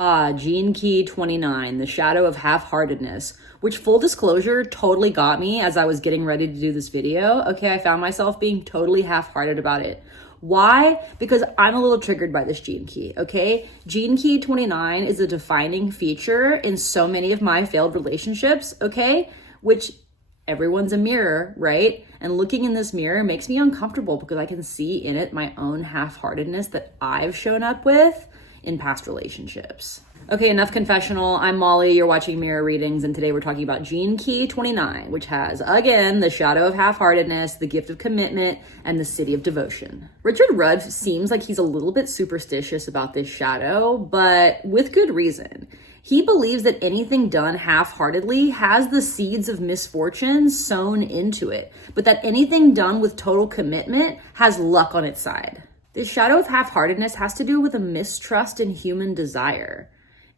Gene Key 29, the shadow of half-heartedness, which, full disclosure, totally got me as I was getting ready to do this video. Okay, I found myself being totally half-hearted about it. Why? Because I'm a little triggered by this gene key, okay? Gene Key 29 is a defining feature in so many of my failed relationships, okay? Which everyone's a mirror, right? And looking in this mirror makes me uncomfortable because I can see in it my own half-heartedness that I've shown up with in past relationships. Okay, enough confessional. I'm Molly, you're watching Mirror Readings, and today we're talking about Gene Key 29, which has, again, the shadow of half-heartedness, the gift of commitment, and the city of devotion. Richard Rudd seems like he's a little bit superstitious about this shadow, but with good reason. He believes that anything done half-heartedly has the seeds of misfortune sown into it, but that anything done with total commitment has luck on its side. This shadow of half-heartedness has to do with a mistrust in human desire.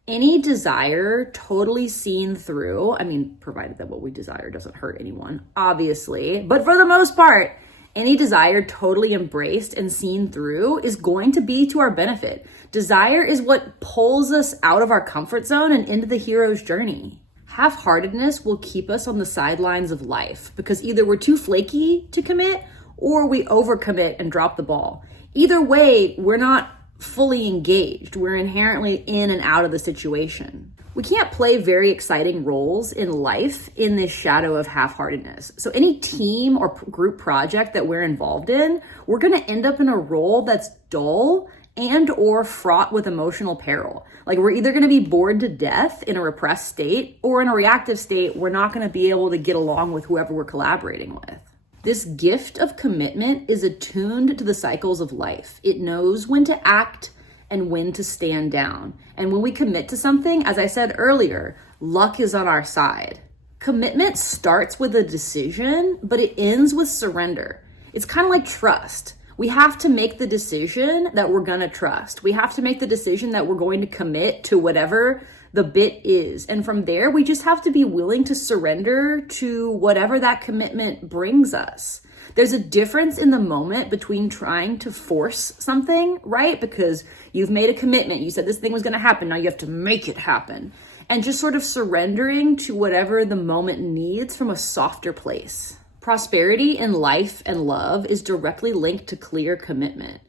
Any desire totally seen through, I mean, provided that what we desire doesn't hurt anyone, obviously, but for the most part, any desire totally embraced and seen through is going to be to our benefit. Desire is what pulls us out of our comfort zone and into the hero's journey. Half-heartedness will keep us on the sidelines of life because either we're too flaky to commit or we overcommit and drop the ball. Either way, we're not fully engaged. We're inherently in and out of the situation. We can't play very exciting roles in life in this shadow of half-heartedness. So any team or group project that we're involved in, we're going to end up in a role that's dull and or fraught with emotional peril. Like, we're either going to be bored to death in a repressed state, or in a reactive state, we're not going to be able to get along with whoever we're collaborating with. This gift of commitment is attuned to the cycles of life. It knows when to act and when to stand down. And when we commit to something, as I said earlier, luck is on our side. Commitment starts with a decision, but it ends with surrender. It's kind of like trust. We have to make the decision that we're gonna trust. We have to make the decision that we're going to commit to whatever the bit is. And from there, we just have to be willing to surrender to whatever that commitment brings us. There's a difference in the moment between trying to force something, right? Because you've made a commitment. You said this thing was going to happen. Now you have to make it happen. And just sort of surrendering to whatever the moment needs from a softer place. Prosperity in life and love is directly linked to clear commitment.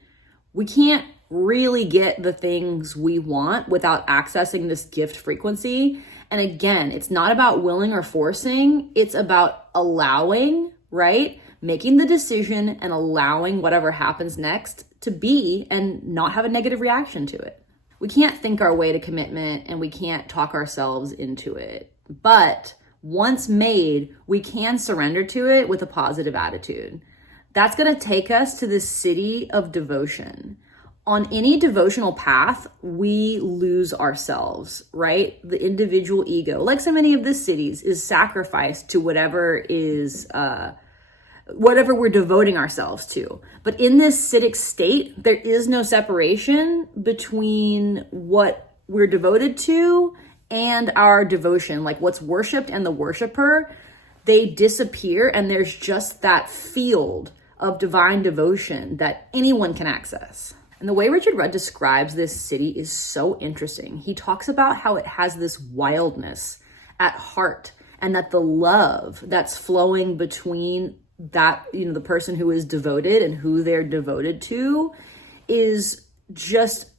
We can't really get the things we want without accessing this gift frequency. And again, it's not about willing or forcing. It's about allowing, right? Making the decision and allowing whatever happens next to be and not have a negative reaction to it. We can't think our way to commitment and we can't talk ourselves into it. But once made, we can surrender to it with a positive attitude. That's going to take us to this city of devotion. On any devotional path, we lose ourselves, right? The individual ego, like so many of the cities, is sacrificed to whatever we're devoting ourselves to. But in this Siddhic state, there is no separation between what we're devoted to and our devotion. Like, what's worshipped and the worshiper, they disappear, and there's just that field of divine devotion that anyone can access. And the way Richard Rudd describes this city is so interesting. He talks about how it has this wildness at heart, and that the love that's flowing between that, the person who is devoted and who they're devoted to is just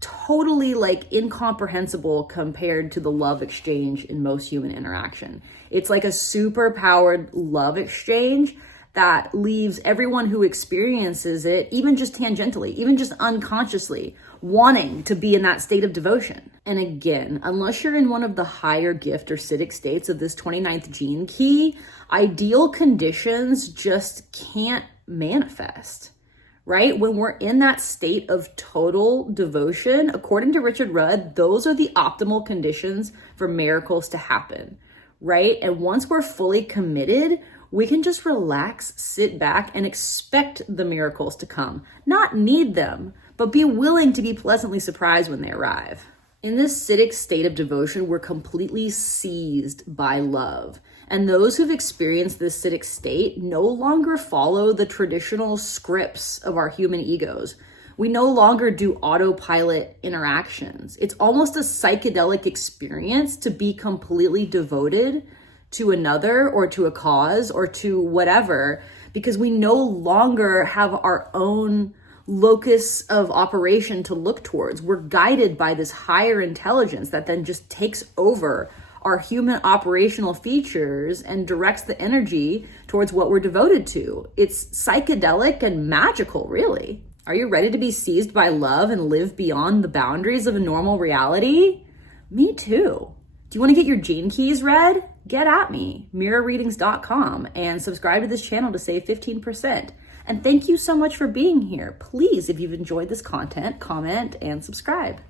totally like incomprehensible compared to the love exchange in most human interaction. It's like a super powered love exchange that leaves everyone who experiences it, even just tangentially, even just unconsciously, wanting to be in that state of devotion. And again, unless you're in one of the higher gift or Siddhic states of this 29th gene key, ideal conditions just can't manifest, right? When we're in that state of total devotion, according to Richard Rudd, those are the optimal conditions for miracles to happen, right? And once we're fully committed, we can just relax, sit back, and expect the miracles to come. Not need them, but be willing to be pleasantly surprised when they arrive. In this Siddhic state of devotion, we're completely seized by love. And those who've experienced this Siddhic state no longer follow the traditional scripts of our human egos. We no longer do autopilot interactions. It's almost a psychedelic experience to be completely devoted to another or to a cause or to whatever, because we no longer have our own locus of operation to look towards. We're guided by this higher intelligence that then just takes over our human operational features and directs the energy towards what we're devoted to. It's psychedelic and magical, really. Are you ready to be seized by love and live beyond the boundaries of a normal reality? Me too. Do you want to get your gene keys read? Get at me, mirrorreadings.com, and subscribe to this channel to save 15%. And thank you so much for being here. Please, if you've enjoyed this content, comment and subscribe.